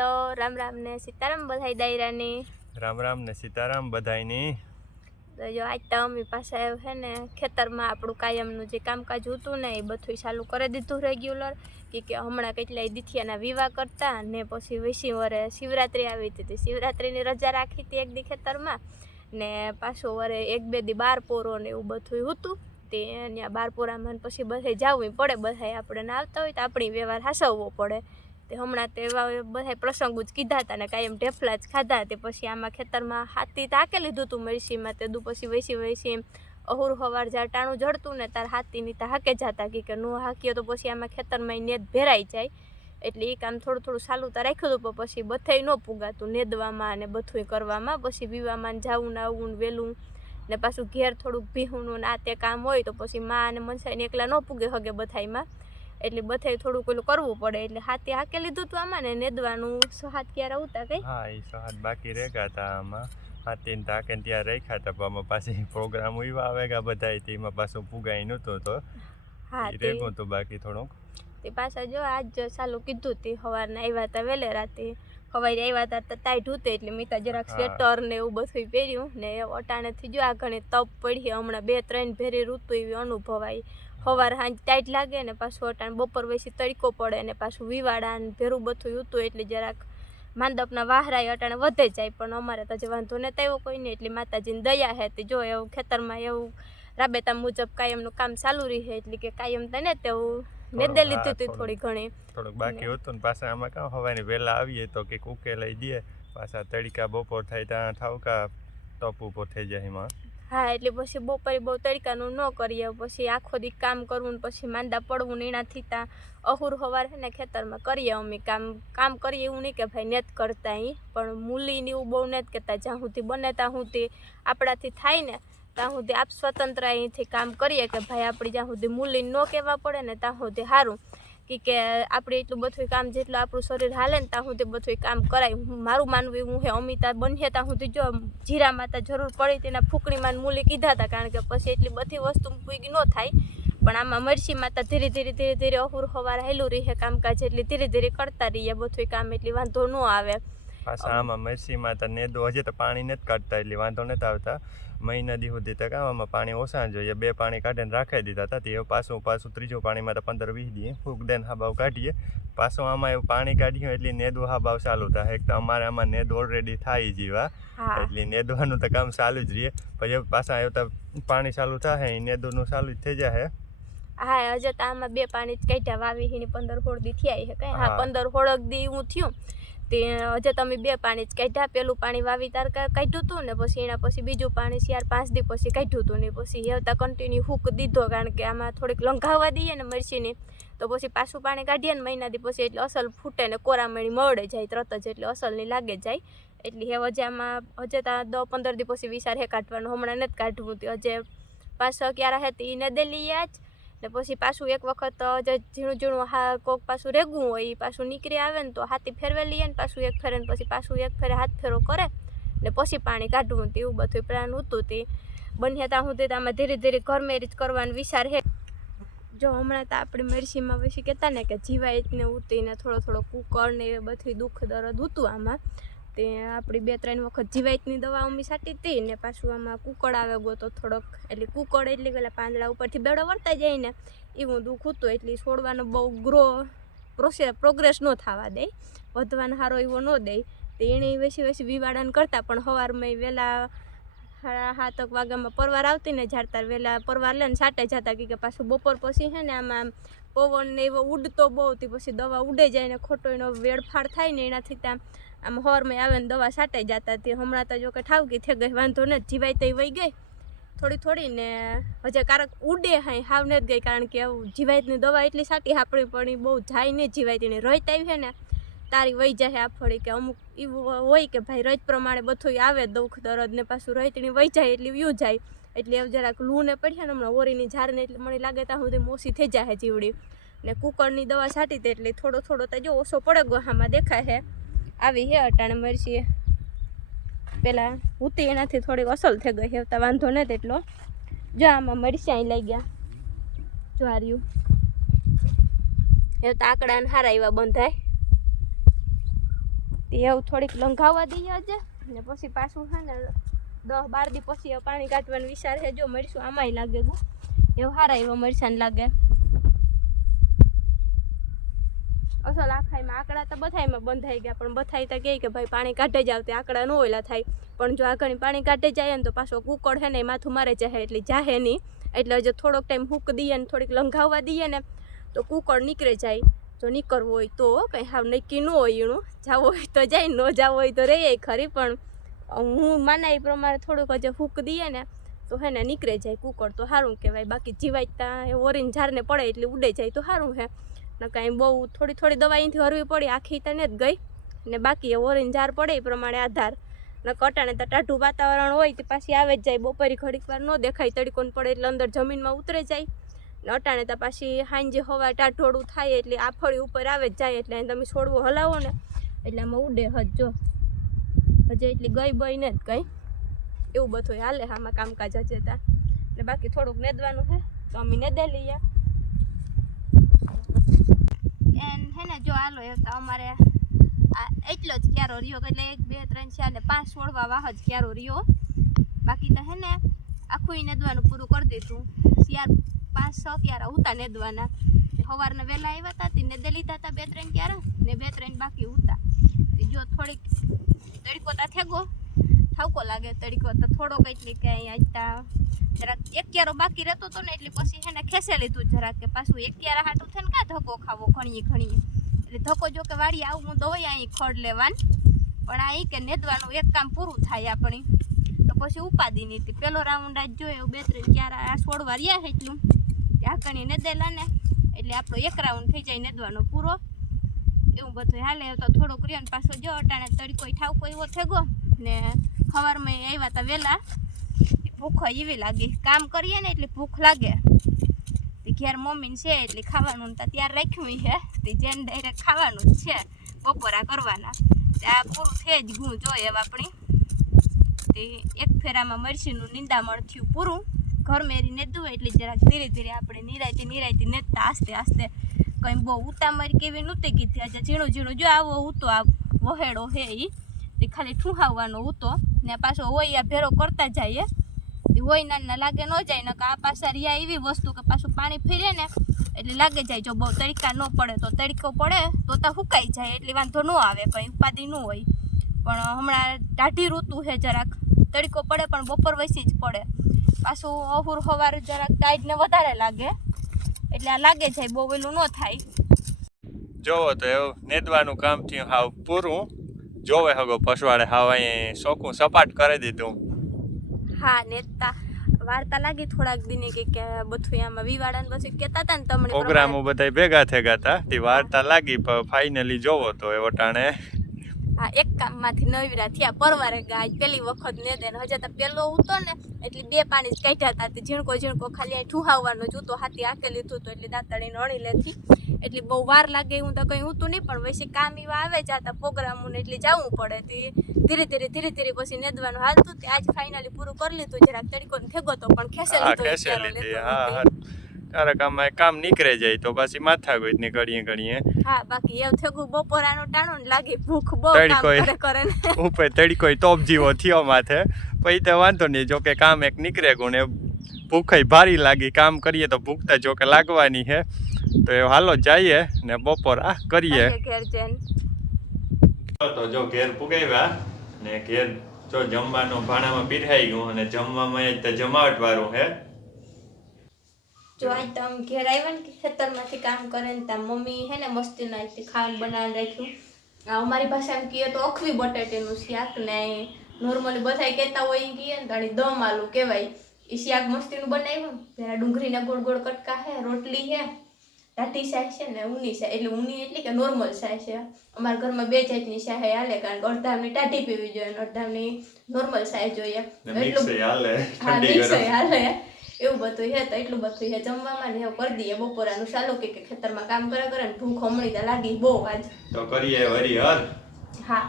હાલો રામ રામ ને સીતારામ બધાય દાયરાની. રામ રામ ને સીતારામ બધાયની. તો જો આજ તો અમી પાસે આવ્યું છે ને ખેતરમાં આપણું કાયમનું જે કામકાજ હતું ને એ બધું ચાલુ કરી દીધું રેગ્યુલર કે કે હમણાં કેટલાય દીથિયાના વિવાહ કરતા ને પછી વીસી વરે શિવરાત્રિ આવી હતી શિવરાત્રિની રજા રાખી હતી એક દી ખેતરમાં. ને પાછું વરે એક બે દી બાર પોરો ને એવું બધું હતું. તે ત્યાં બાર પોરામાં ને પછી બધે જવું પડે બધાય આપણે ના આવતા હોય તો આપણી વ્યવહાર હાસવવો પડે. તે હમણાં તે એવા બધા પ્રસંગો જ કીધા હતા ને કાયમ ઢેફલા જ ખાધા તે પછી આમાં ખેતરમાં હાથી તાકે લીધું હતું મરસીમાં, તે દુ પછી વૈસી વૈસી અહુર હવાર ટાણું જડતું ને તાર હાથીની તા હાકે જતા કી નો હાકીએ તો પછી આમાં ખેતરમાં નેદ ભેરાઈ જાય. એટલે એ કામ થોડું થોડું સાલું તા રાખ્યું હતું પછી બથાઈ ન પુગાતું નેદવામાં અને બધું કરવામાં. પછી વિવામાં જાવું ને આવવું ને વહેલું ને પાછું ઘેર થોડુંક ભીહુંનું ને આ તે કામ હોય તો પછી મા અને મનસાઈને એકલા ન પૂગે હગે બથાઈમાં એટલે બધે થોડુંક પેલું કરવું પડે. એટલે હાથે હાકે લીધું હતું આમાં ને નેદવાનું હાથ ક્યારે આવતા કઈ? હા એ સહાદ બાકી રેગા હતા આમાં. હાથે તાકે ત્યાં રાખ્યા હતા પણ પાછી પ્રોગ્રામ એવા આવેગા બધાય તેમાં પાછું પુગાઈ નતો તો. હા રેગો તો બાકી થોડુંક. તે પાછા જો આજ જો ચાલુ કીધું તે સવારના આવ્યા હતા વહેલે રાતે. હવાઈ આવ્યા હતા તો તાઈ ઢૂતે એટલે મેં તો જરાક સ્વેટર ને એવું બધું પહેર્યું ને અટાણેથી જો આ ઘણી તપ પડી હમણાં બે ત્રણ ભેરી ઋતુ એવી અનુભવાય. સવાર સાંજ ટાઈટ લાગે ને પાછું અટાણ બપોર પછી તડકો પડે ને પાછું વિવાડા ને ભેરું બધું ઉતું એટલે જરાક માંદપના વાહરાય અટાણે વધે જાય પણ અમારે તો જે વાંધો ને આવ્યો કોઈ નહીં એટલે માતાજીની દયા હે તે જો એવું ખેતરમાં એવું રાબેતા મુજબ કાયમનું કામ ચાલુ રહે એટલે કે કાયમ તને તેવું મેદે લીધું હતું થોડી ઘણી. થોડુંક બાકી હતું ને પાછા આમાં કામ હવાની વહેલા આવીએ તો કંઈક ઉકેલાઈ દઈએ પાછા તડકા બપોર થાય ત્યાં ઠાવકા ટપ ઉપર થઈ જાય એમાં. હા, એટલે પછી બપોરે બહુ તડકાનું ન કરીએ. પછી આખો દી કામ કરવું ને પછી માંદા પડવું ને એનાથી ત્યાં અહુર હવાર છે ને ખેતરમાં કરીએ અમે કામ. કામ કરીએ એવું નહીં કે ભાઈ નેત કરતા અહીં પણ મૂલી ને એવું બહુ નેત કરતા. જ્યાં સુધી બને ત્યાં સુધી આપણાથી થાય ને, ત્યાં સુધી આપ સ્વતંત્ર અહીંથી કામ કરીએ કે ભાઈ આપણે જ્યાં સુધી મૂલી ન કહેવા પડે ને ત્યાં સુધી સારું કે કે આપણે એટલું બધું કામ જેટલું આપણું શરીર હાલે ને ત્યાં સુધી બધું કામ કરાય. મારું માનવું એવું હે અમિતા બન્યા ત્યાં સુધી જો જીરા માતા જરૂર પડી તેના ફૂકણીમાં મૂલી કીધા હતા, કારણ કે પછી એટલી બધી વસ્તુ પૂગી ન થાય. પણ આમાં મરસી માતા ધીરે ધીરે ધીરે ધીરે અહુર હવા રહેલું રહે કામકાજ એટલે ધીરે ધીરે કરતા રહીએ બધું કામ એટલી વાંધો ન આવે. પાછા આમાં મરસી માતા ને દો, હજી તો પાણી નથી કાઢતા, એટલે વાંધો નથી આવતા. મહિના દી સુધી તો કામ આમાં પાણી ઓછા જોઈએ. બે પાણી કાઢીને રાખી દીધા હતા તે પાછું પાછું ત્રીજું પાણીમાં તો પંદર વીસ દી. ફૂક દઈને હાબાવ કાઢીએ. પાછું આમાં એવું પાણી કાઢ્યું એટલે નેદો હાબાવ ચાલુ થાય. એક તો અમારે આમાં નેદ ઓલરેડી થાય જીવા. એટલે નેદવાનું તો કામ ચાલુ જ રહીએ પછી પાછા એવું તો પાણી ચાલુ થાય એ નેદવાનું ચાલુ જ થઈ જાય હા. હજે તો આમાં બે પાણી જ કાઢ્યા. વાવી પંદર હોળ દી થયા હા. પંદર હોળક દી હું થયું. તે હજે તમે બે પાણી જ કાઢ્યા, પેલું પાણી વાવી તાર કાઢ્યું હતું ને પછી એના પછી બીજું પાણી ચાર પાંચ દી પછી કાઢ્યું હતું ને પછી હેવતા કન્ટિન્યુ હૂક દીધો કારણ કે આમાં થોડીક લંઘાવા દઈએ ને મરસીની તો પછી પાછું પાણી કાઢીએ ને મહિના દી પછી એટલે અસલ ફૂટે ને કોરામણી મળે જાય, તરત જ એટલે અસલની લાગે જાય. એટલે હવે હજે આમાં, હજે ત્યાં દસ પંદર દી પછી વિચાર હે કાઢવાનું, હમણાં નથી કાઢવું હજે પાછો ક્યારે હતી એને દે લઈએ જ ને પછી પાછું એક વખત જે ઝીણું ઝીણું હા, કોક પાછું રેગવું હોય એ પાછું નીકળી આવે ને તો હાથી ફેરવે લઈએ ને પાછું એક ફેરે ને પછી પાછું એક ફેરે હાથ ફેરો કરે ને પછી પાણી કાઢવું તે એવું બધું પ્લાન હતું તે. બન્યા ત્યાં સુધી આમાં ધીરે ધીરે ઘર મેરેજ કરવાનો વિચાર હે. જો હમણાં તો આપણી મરસીમાં પછી કહેતા ને કે જીવાયતને ઉતીને થોડો થોડો કુકર ને એ બધી દુઃખ દર્દ હતું આમાં. તે આપણી બે ત્રણ વખત જીવાયતની દવા અમી સાટી હતી ને પાછું આમાં કુકડ આવે ગયો તો થોડોક, એટલે કુકડ એટલે પેલા પાંદડા ઉપરથી બેડો વળતા જાય ને, એવું દુઃખ હતું, એટલે છોડવાનો બહુ ગ્રો પ્રોસેસ પ્રોગ્રેસ ન થવા દે, વધવાનો સારો એવો ન દે. તો એણે વેસી વેસી વિવાડન કરતા, પણ સવારમાં વહેલા સાડા સાતક વાગ્યામાં પરવાર આવતી ને ઝાડતા વહેલા પરવાર લઈને સાટે જતા કે પાછું બપોર પછી છે ને આમાં પવન ને એવો ઉડતો બહુ પછી દવા ઉડે જાય ને ખોટો એનો વેડફાડ થાય ને એનાથી ત્યાં આમ હોરમાં આવે ને દવા સાટાઈ જતા તે હમણાં તો જો કે ઠાવકી થઈ ગઈ, વાંધો ને જીવાય તો વહી ગઈ. થોડી થોડી ને હજે કારક ઉડે હાઈ હાવ નથી ગઈ, કારણ કે આવું જીવાયતની દવા એટલી સાટી આપણી, પણ એ બહુ જાય નહીં જીવાયતીની રહીત આવી છે ને, તારી વહી જાય આફળી કે અમુક એવું હોય કે ભાઈ રોજ પ્રમાણે બધું આવે દુઃખ, દરદ ને પાછું રોહિતની વહી જાય એટલે વ્યૂ જાય. એટલે એવું જરાક લૂ ને પડ્યા ને હમણાં ઓરીની ઝારને એટલે મને લાગે ત્યાં સુધી મોસી થઈ જાય જીવડી. ને કુકરની દવા છાંટી દે એટલે થોડો થોડો તો જો ઓછો પડે ગોહામાં દેખાય છે આવી હે, અટાણે મરશી પેલા ઉતી એનાથી થોડીક અસલ થઈ ગઈ છે વાંધો નથી એટલો. જો આમાં મરશી અહીં લઈ ગયા. જો હાર્યું એ તો આકડા હારા એવા બંધાય. તે એવું થોડીક લંઘાવવા દઈએ આજે. ને પછી પાછું છે ને, દસ બાર દી પછી પાણી કાઢવાનો વિચાર છે જો મરશું આમાંય લાગે એવું સારા એવા મરસાને લાગે. અસલ આખાઈમાં આંકડા તો બધાયમાં બંધાઈ ગયા, પણ બધાય તો કહે કે ભાઈ પાણી કાઢે જાવ તે આંકડા ન ઓયલા થાય. પણ જો આગળ પાણી કાઢે જાય ને તો પાછો કુકડ છે ને એ માથું મારે જાય, એટલે જાહે નહીં. એટલે હજુ થોડોક ટાઈમ હૂક દઈએ ને થોડીક લંઘાવવા દઈએ ને તો કુકડ નીકળે જાય. જો નીકળવું હોય તો કંઈ હાવ નક્કી ન હોય એનું. જવું હોય તો જાય ન જવું હોય તો રહે ખરી, પણ હું માના એ પ્રમાણે થોડુંક હજુ હૂક દઈએ ને તો હે ને નીકળે જાય કુકડ તો સારું કહેવાય. બાકી જીવાય ત્યાં ઓરીને ઝાડને પડે એટલે ઉડે જાય તો સારું હે. કાંઈ બહુ થોડી થોડી દવા અહીંથી હરવી પડી, આખી તને જ ગઈ. ને બાકી એ ઓરેન્જ ઝાર પડે એ પ્રમાણે આધાર. ને કટાણે તો ટાઢું વાતાવરણ હોય તે પાછી આવે જ જાય, બપોરે ઘડીક વાર ન દેખાય તડકોને પડે એટલે અંદર જમીનમાં ઉતરે જાય. ને અટાણે તો પાછી સાંજે હવા ટાઢોળું થાય એટલે આફળી ઉપર આવે જ જાય એટલે તમે છોડવો હલાવો ને. એટલે આમાં ઉડે હજ હજી એટલી ગઈ બઈ ને જ કંઈ એવું બધું હાલે આમાં કામકાજ હજે તા. એટલે બાકી થોડુંક નેદવાનું છે તો અમે નેદે લઈએ. એન હે ને જો આલો એ તો અમારે એટલો જ ક્યારો રહ્યો, એટલે એક, બે, ત્રણ, ચાર ને પાંચ છોડવા વાહ જ ક્યારો રહ્યો. બાકી તો હે ને આખું નેદવાનું પૂરું કરી દીધું. ચાર પાંચ, છ ક્યારા ઉતા નેદવાના. સવારના વહેલા આવ્યા હતા તે નેદે હતા બે, ત્રણ ક્યારા, ને બે, ત્રણ બાકી ઉતા. જો થોડીક તડકો તા થેગો. ઠાવકો લાગે તડકો તો થોડોક એટલે કે અહીં આજતા જરાક એક ક્યારો બાકી રહેતો હતો ને એટલે પછી એને ખેસે લીધું જરાક કે પાછું એક ક્યારા હાટું થઈને કાં ધક્કો ખાવો ઘણીએ ઘણીએ. એટલે ધક્કો જો કે વાળી આવું, હું દોઈ અહીં ખડ લેવાન. પણ અહીં કે નેદવાનું એક કામ પૂરું થાય આપણી. તો પછી ઉપાદી નહીં પેલો રાઉન્ડ આજ જોયો બે ત્રણ ચાર આ છોડવા રહ્યા છે એટલું ત્યાં કણી નેદેલા ને. એટલે આપણો એક રાઉન્ડ થઈ જાય નેદવાનો પૂરો. એવું બધું હાલે. તો થોડોક રહ્યો ને પાછો જો, અટાણે તડકો ઠાવકો એવો થેગો ને સવારમાં આવ્યા હતા વહેલા ભૂખ એવી લાગી. કામ કરીએ ને એટલે ભૂખ લાગે. તે ઘેર મમ્મીને છે એટલે ખાવાનું ત્યાં રાખ્યું છે તે જેન ડાયરેક્ટ ખાવાનું જ છે બપોરા કરવાના. આ પૂરું થઈ જ ગું જોઈએ આપણી. તે એક ફેરામાં મરસીનું નિંદામણ થયું પૂરું. ઘર મેરી નેતું એટલે જરાક ધીરે ધીરે આપણે નિરાયતી નિરાયતી નેતા આસ્તે આસ્તે કંઈ બહુ ઉતામરી કેવી નહોતી કીધી. આજે ઝીણું ઝીણું જો આવો ઉતો આ વહેડો હે એ તે ખાલી ઠુહાવવાનો ઉતો. ને પાછો હોય આ ભેરો કરતા જઈએ. હોય નાના લાગે ન જાય ને કે આ પાછા રિયા એવી વસ્તુ કે પાછું પાણી ફેરે ને એટલે લાગે જાય, જો બહુ તડકા ન પડે તો તડકો પડે, તો તો સુકાઈ જાય, એટલે વાંધો ન આવે, કંઈ ઉપાધિ ન હોય. પણ હમણાં ટાઢી ઋતુ છે જરાક. તડકો પડે પણ બપોર વસી જ પડે. પાછું અહુર હવાર જરાક ટાઈટને વધારે લાગે. એટલે આ લાગે જાય, બહુ વેલું ન થાય. જોવો તો એવું નેદવાનું કામ થયું હાવ પૂરું. જોવે હગો પસવાડે હવે શોખું સપાટ કરી દીધું. હા નેતા વાર્તા લાગી થોડાક દિને કે બધું આમાં વિવાડા પછી કેતા હતા ને તમને પ્રોગ્રામો બધા ભેગા થયા હતા તે. વાર્તા લાગી ફાઇનલી જોવો તો એ વટાણે. આ એક કામમાંથી નવીરા થયા. પરવારે ગાય પેલી વખત ને દે હજે તો પેલો ઉતો ને એટલે બે પાણી જ કાઢ્યા હતા ઝીણકો ઝીણકો ખાલી ઠુહાવવાનો જૂતો હાથી આકે લીધું હતું એટલે દાંતડીને અણી લેતી. એટલે બહુ વાર લાગે હું તો કંઈ ઉતું નહીં પણ વૈસે કામ એવા આવે જતા પ્રોગ્રામોને એટલે જવું પડે તે. ધીરે ધીરે ધીરે ધીરે પછી નેદવાનું હાલતું તે આજ ફાઇનલી પૂરું કરી લીધું જરાક તડકો થેગો તો પણ ખેસેલી હા ખેસેલી ખેસે લીધી હા હા. નથી. આમાં કામ નીકળે જાય તો પછી માથા ગોઈતની ઘડીએ ઘડીએ. હા બાકી એવું થેગું બપોરાનું ટાણું ને લાગે ભૂખ બહુ કામ તડકોય. કરે કરે ને. ઉપર તડકો તોપ જીવો થયો માથે પછી તો વાંધો નહીં જો કે કામ એક નીકળે ગુણે. ભૂખાઈ ભારી લાગી કામ કરીએ તો ભૂખ તો જો કે લાગવાની છે. તો એ હાલો જઈએ ને બપોરા કરીએ. ઘેર જઈને. તો જો ઘેર પુગાવ્યા ને ઘેર જો જમવાનું ભાણામાં પીરહાઈ ગયું અને જમવામાં એ તો જમાવટ વાળું હે. જો આજ તો આમ ઘેર આવ્યા ને ખેતરમાંથી કામ કરે ને ત્યાં મમ્મી હે ને મસ્તીનું આજથી ખાવાનું બનાવી રાખ્યું. અમારી અમારી એમ કહીએ તો અખવી બટાટીનું શાક ને નોર્મલી બધા કહેતા હોય એમ કહીએ ને તાણી દમ આલુ કહેવાય. એ શાક મસ્તીનું બનાવ્યું પેલા ડુંગળીના ગોળ ગોળ કટકા હે રોટલી હે ટાટી શાક છે ને ઊની શાક એટલે ઊની એટલે કે નોર્મલ શાક છે. અમારા ઘરમાં બે જાતની શાક હાલે કારણ કે અડધામની ટાઢી પીવી જોઈએ અને અડધામની નોર્મલ શાક જોઈએ. એટલું હા મિક્સ હાલે. એવું બધું હે તો એટલું બધું હે જમવામાં ને કરી દઈએ બપોરાનું ચાલો કે ખેતરમાં કામ કરે કરે ને ભૂખ હમણી લાગી બહુ આજ. તો કરીએ વરી હર. હા.